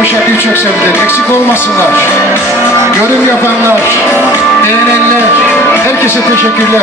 bu şarkıyı çok sevdiler. Eksik olmasınlar. Yorum yapanlar, beğenenler, herkese teşekkürler.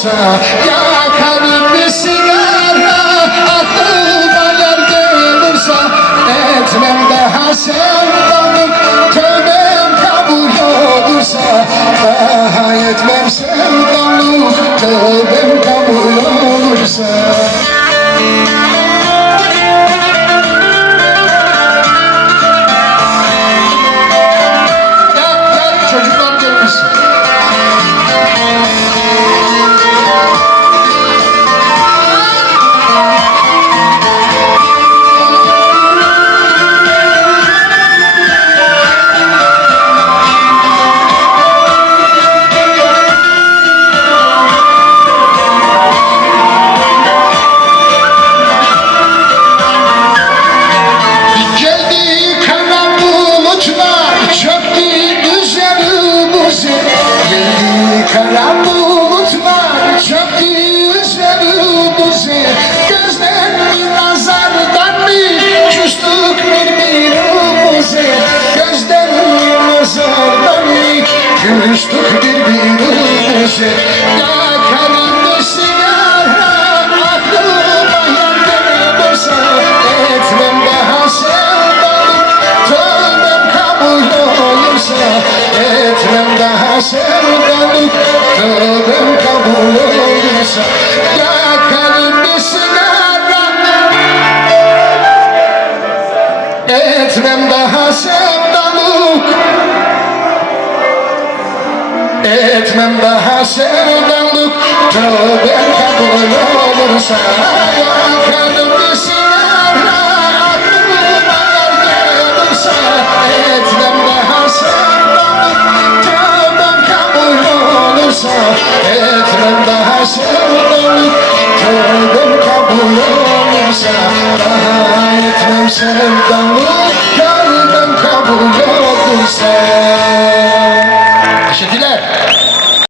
olursa Yakarım bir sigara Aklıma yer gelirse Etmem daha sevdalık Tövbem kabul olursa Daha etmem sevdalık Tövbem kabul olursa kara bulutlar çöktü üzerimize Gözden mi nazardan mı küstük birbirimize Gözden mi nazardan mı küstük birbirimize Yakarım Sevdalık Tövbem kabul olursa bir sigara Etmem daha sevdalık Etmem daha sevdalık Tövbem kabul olursa Sevdalık Tövbem kabul olursa Daha etmem sevdalık Tövbem kabul olursa Teşekkürler.